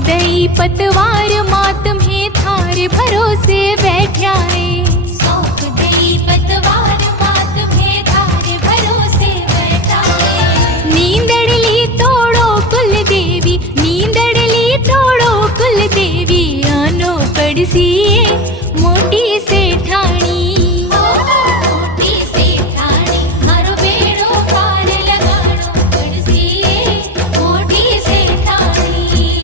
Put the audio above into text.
दई पतवार माँ तुम्हें थारे भरोसे बैठाए। सौंप दई पतवार माँ तुम्हें थारे भरोसे बैठाए। नींदड़ली तोड़ो कुल देवी, नींदड़ली तोड़ो कुल देवी, आनो पड़सी